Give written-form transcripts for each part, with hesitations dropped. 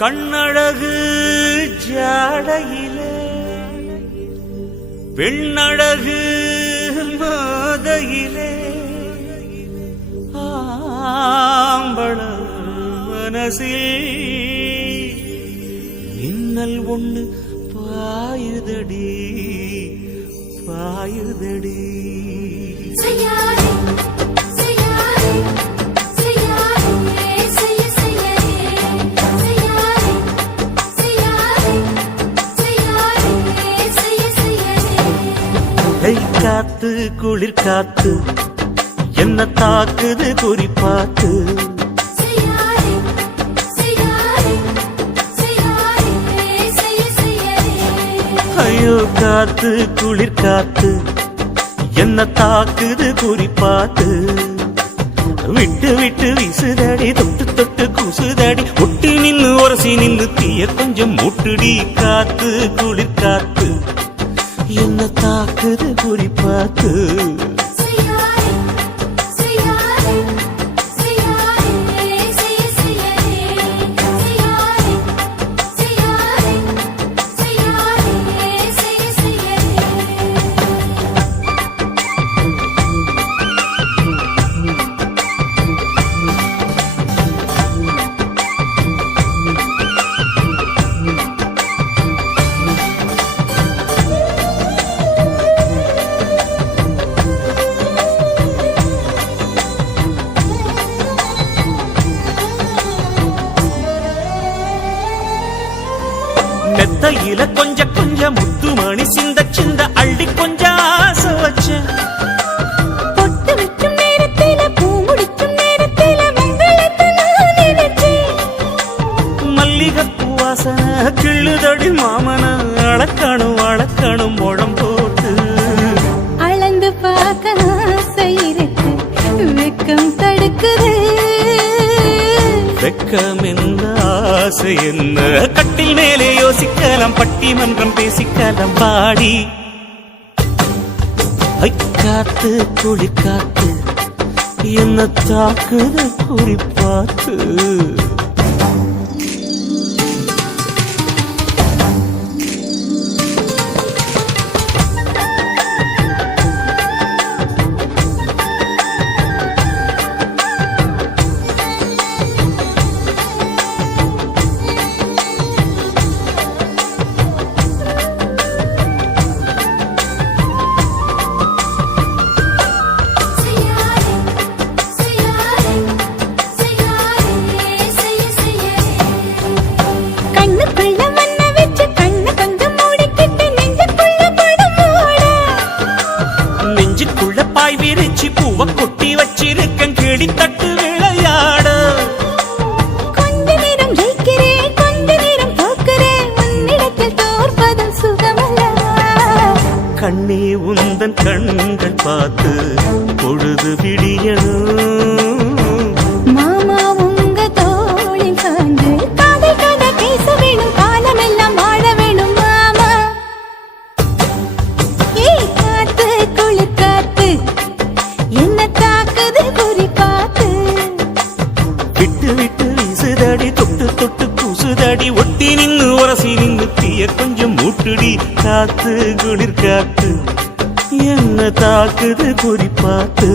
கண்ணழகு ஜாடையிலே பெண்ணழகு மாதையிலே ஆம்பள மனசில் மின்னல் ஒண்ணு பாயுதடி பாயுதடி. காத்து குளிர் காத்து என்ன தாக்குது குறிப்பாத்து. ஐயோ காத்து குளிர் காத்து என்ன தாக்குது குறிப்பாத்து. விட்டு விட்டு வீசுதடி தொட்டு தொட்டு கூசுதடி ஒட்டி நின்னு உரசி நின்னு தீய கொஞ்சம் மூட்டுடி. காத்து குளிர் காத்து என்ன தாக்குது குறிப்பாத்து. மெத்தையில கொஞ்ச கொஞ்ச முத்துமணி சிந்த சிந்த அள்ளி கொஞ்ச ஆசை வச்ச. பொட்டு வைக்கும் நேரத்தில பூ முடிக்கும் நேரத்தில மங்களத்தை நான் நினைச்சேன். மல்லிகைப்பூ வாசனை கிள்ளுதடி மாமன அளக்கணும் அளக்கணும் முழம் போட்டு. அளந்து பார்க்க ஆசை இருக்கு வெக்கம் தடுக்குது. வெக்கம் என்ன ஆசை என்ன கட்டில் மேலே யோசிக்கலாம் பட்டிமன்றம் பேசிக்கலாம் பாடி. காத்து குளி காத்து என்ன தாக்குது குறிப்பாத்து. பூவ கொட்டி வச்சிருக்கேன் கேடி தட்டு விளையாட. கொஞ்ச நேரம் ஜெயிக்கிறேன் கொஞ்ச நேரம் தோக்கிறேன் உன்னிடத்தில் தோற்பதும் சுகமல்லவா. கண்ணே உந்தன் கண்கள் பார்த்து பொழுது விடியணும். மாமா உங்க தோளில் சார்ந்து காதல் கதை பேச வேணும் காலமெல்லாம் வாழ வேணும் மாமா. காத்து குளிர் காத்து என்ன தாக்குது குறிப்பாத்து. விட்டு விட்டு வீசுதடி தொட்டு தொட்டு கூசுதடி ஒட்டி நின்னு உரசி நின்னு தீய கொஞ்சம் மூட்டுடி. காத்து குளிர் காத்து என்ன தாக்குது குறிப்பாத்து.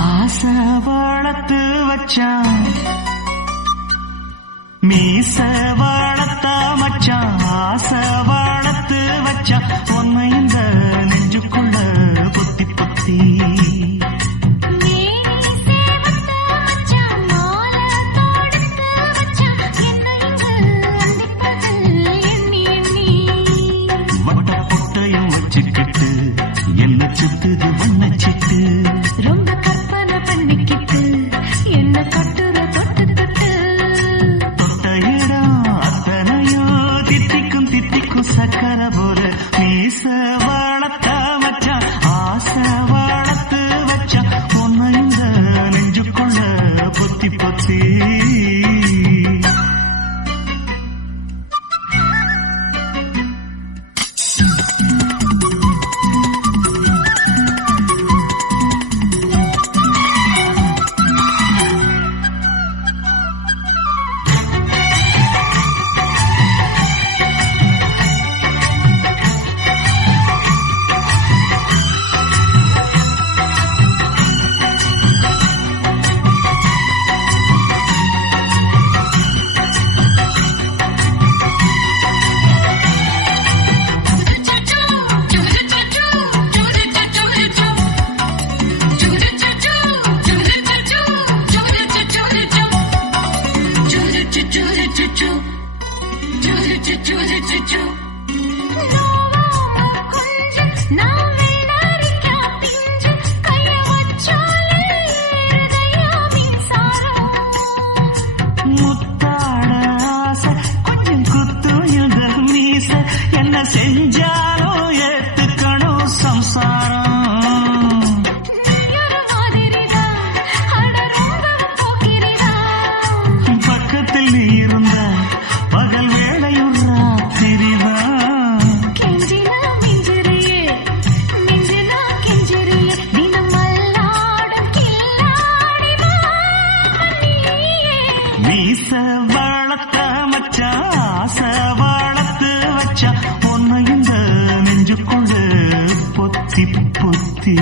ஆசை வளர்த்து வச்சான் மீச வளர்த்த மச்சான் ஆசை வளர்த்து வச்சான் உன்னை இந்த நெஞ்சுக்குள்ள பொத்தி பொத்தி வளர்த்த மச்சான் ஆசை வளர்த்து வச்சா ஒன்னு இந்த நெஞ்சுக்குள்ள பொத்தி பொத்தி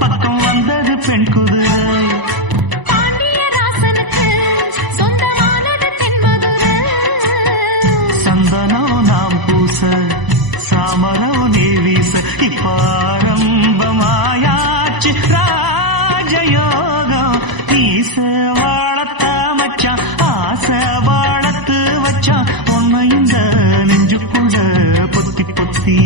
பக்கம் வந்தது பெண் குதிரை சந்தனோ நாம் பூச சாமரோ நீ வீச இப்ப ஆரம்பமாயாச்சு ராஜயோகம் ஈச வாழத்த மச்சான் ஆசை வாழத்து வச்சான் உன்னை இந்த நெஞ்சுக்குள்ள பொத்தி பொத்தி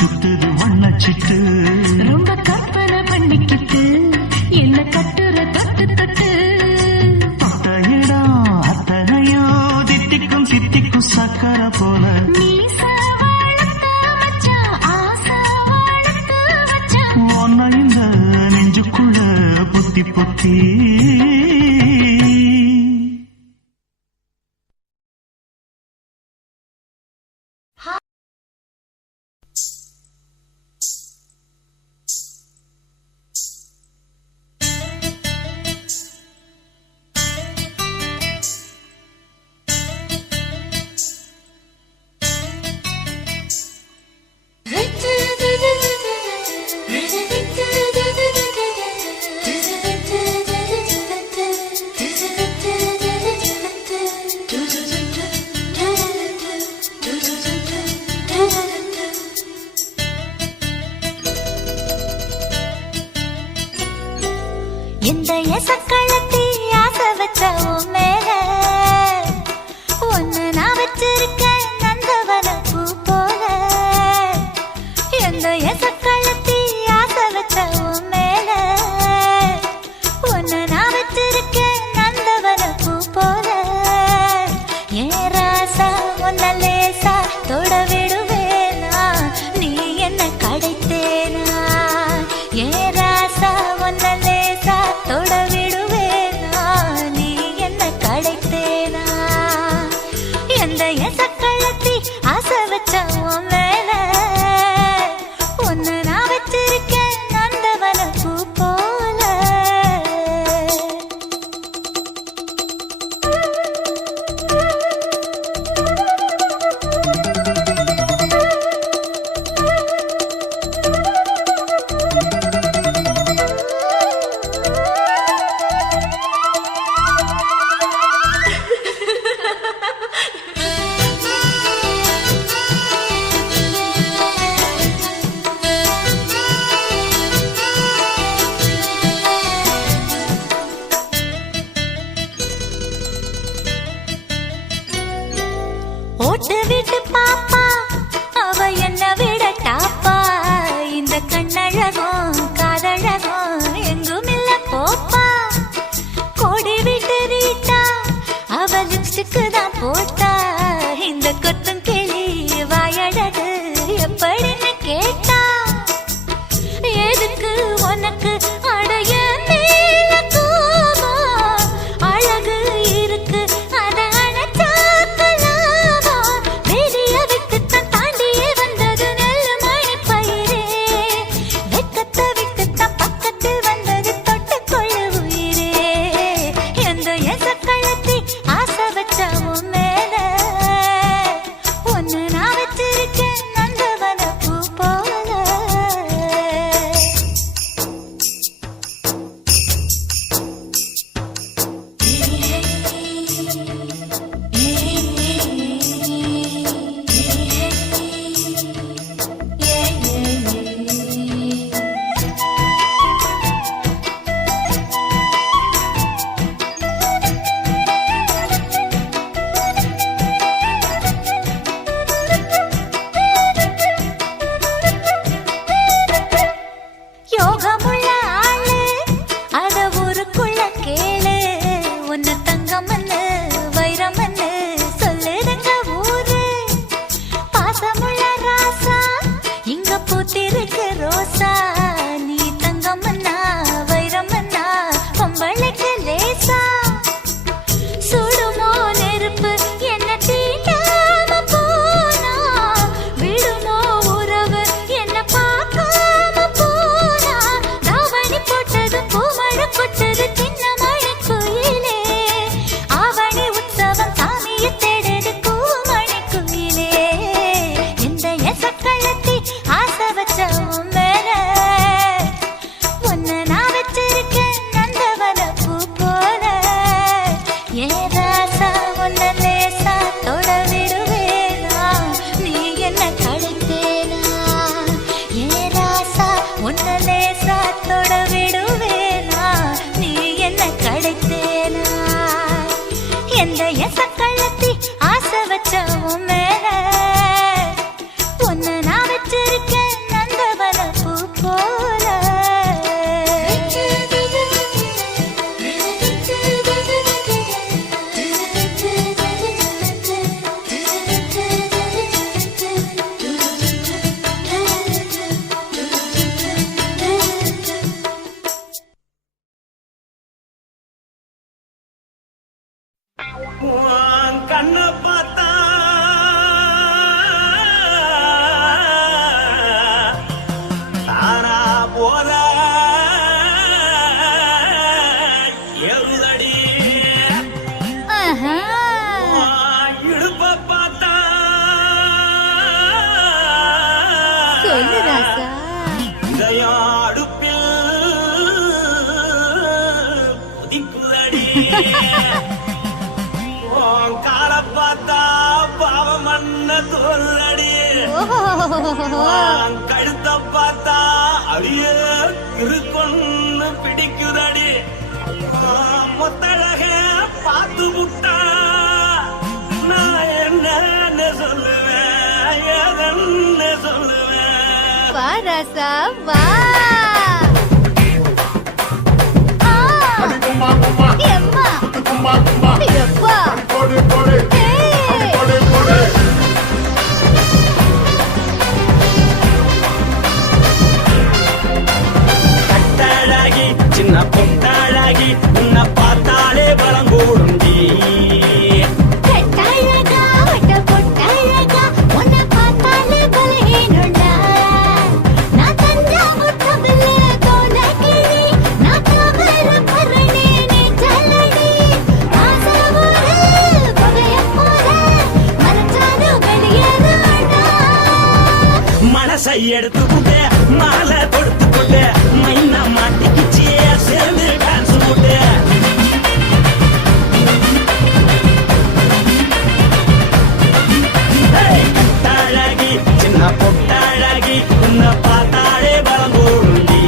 சுத்துது வண்ணச்சிட்டு ரொம்ப கற்பனை பண்ணிக்கிட்டு என்ன கட்டுற தொட்டு தொட்டு தொட்ட இடம் அத்தனையோ தித்திக்கும் சித்திக்கும் சக்கர போல ஒன்ன இந்த நெஞ்சுக்குள்ள பொத்தி பொத்தி இந்த எசக்களத்தி ஆசை வச்ச மேல ஒன்னு நான் வச்சிருக்க நந்தவன பூ போல இந்த எசக்களத்தி ஆசை வச்ச மேல ஒன்னு நான் வச்சிருக்க நந்தவன பூ போல ஏன் ராசா ஒன்ன லேசா தொட விடுவேனா நீ என்ன கடைத்தேனா ஏன் ராசா ஒன்ன லேசா தொட விடுவேனா நீ என்ன கடைத்தேனா எந்த எசக்களத்தி ஆசை வச்ச மேல ஒன்னு நான் வச்சிருக்கேன் நந்தவன பூ போல எந்த எசக்கள்ளத்தி ஆசை வச்ச உன் மேல உன்னை நான் வச்சிருக்கேன் நந்தவன பூ போல. உன் கண்ணை பார்த்தா தானா போல எருதடி. உன் இடுப்பை பார்த்தா சொல்லு ராசா. இதயம் அடுப்பில் கொதிக்குதடி. உன் காலை பார்த்தா பாவம் மண்ண தோல்லடி. உன் கழுத்தை பார்த்தா அடியே இருக்குன்னு பிடிக்குதடி. உன் முத்தழக பார்த்து விட்டா நான் என்ன சொல்லுவேன், ஏதென்ன சொல்லுவேன். வா ராசா வா. எம்மா எப்பா கட்டாழாகி சின்ன பொட்டாழாகி உன்னை பார்த்தாலே பலம் கூடுண்டி. கட்டழகா வட்ட பொட்டழகா உன்னை பார்த்தாலே பலஹீனண்டா. நான் தஞ்சாவூர் தவில கோலகிரி நான் தவற பரணி நீ சல்லடி. ஆசவூரு பகைய போல மறைச்சாலும் வெளியேறாண்டா. மனசை எடுத்துக்கிட்டே மாலை கொடுத்துக்கிட்டே மைனா மாட்டிக்கிச்சு சேர்ந்து டான்ஸ் போட்டு. கட்டாழகி சின்ன பொட்டாழகி உன்னை பார்த்தாலே பலம் கூடுண்டி.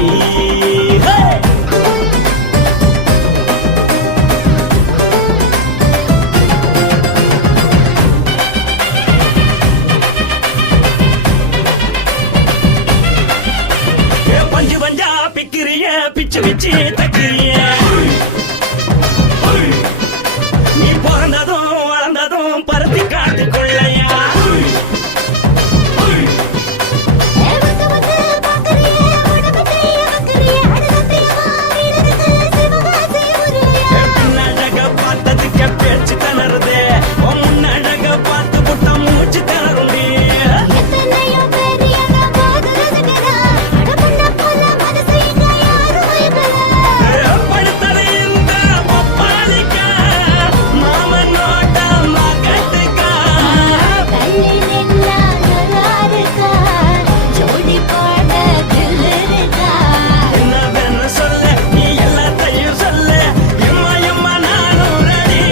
பஞ்சு பஞ்சா பிக்கிறிய பிச்சு பிச்சு தக்கிறிய. நீ பிறந்ததும் வளர்ந்ததும் பருத்தி காட்டுக்குள்ளையா. வந்து வந்து பாக்கறியே உடம்பு தெரிய வக்கறியே அடுத்தத்தையமா வீடருக்கு சிவகாசி ஊருயா. பின்னழக பார்த்ததுக்கு பேச்சு திணறுதே, உன் முன்னழக பார்த்து புட்ட மூச்சு திணறுண்டி. எத்தனையோ பேர் என்ன போது ரசிக்கிறா அடமுன்ன போல மனசை இங்க யாரும் வைக்கல. படுத்தது இந்த பப்பாளிக்கா மாமனோட மகட்டுக்கா. கள்ளி நின்னா நல்லாருக்கா ஜோடி பாட தில்லுருக்கா. என்னவென்னு சொல்ல நீ எல்லாத்தையும் சொல்ல. எம்மா எம்மா நானும் ரெடி.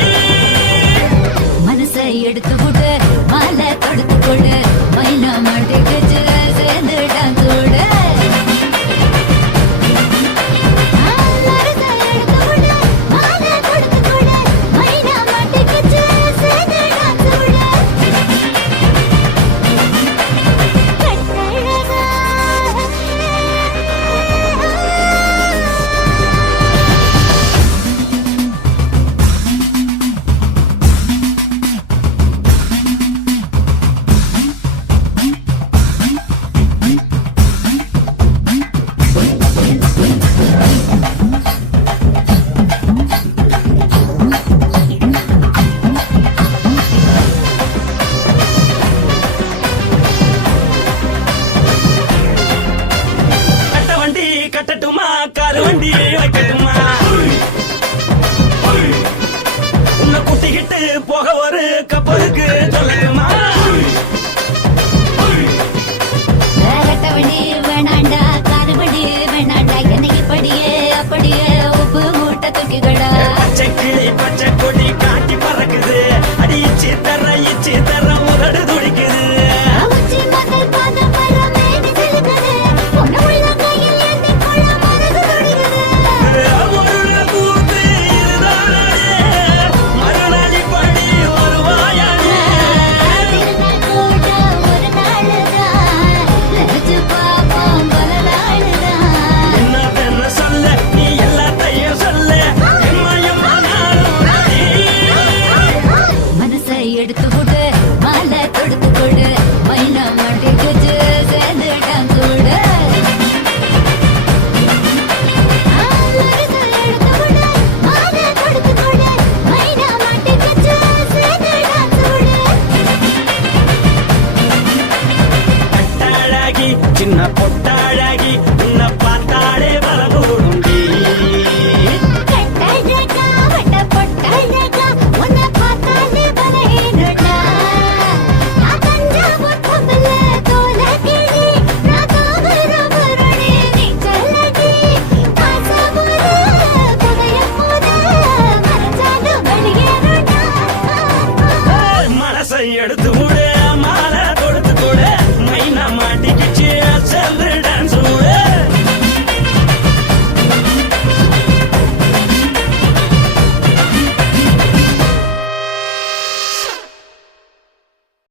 மனசை எடுத்து விடு மாலை தொடுத்து கொடு மைனா மாட்டிக்கிச்சு சேர்ந்து டான்ஸ் விடு. மனசை எடுத்து விடு மாலை தொடுத்து கொடு மைனா மாட்டிக்கிச்சு சேர்ந்து டான்ஸ் விடு. கட்டழகா கட்ட வண்டி கட்டட்டுமா, காரு வண்டி வைக்கட்டுமா, உன்னை கூட்டிக்கிட்டு போக ஒரு கப்பலுக்கு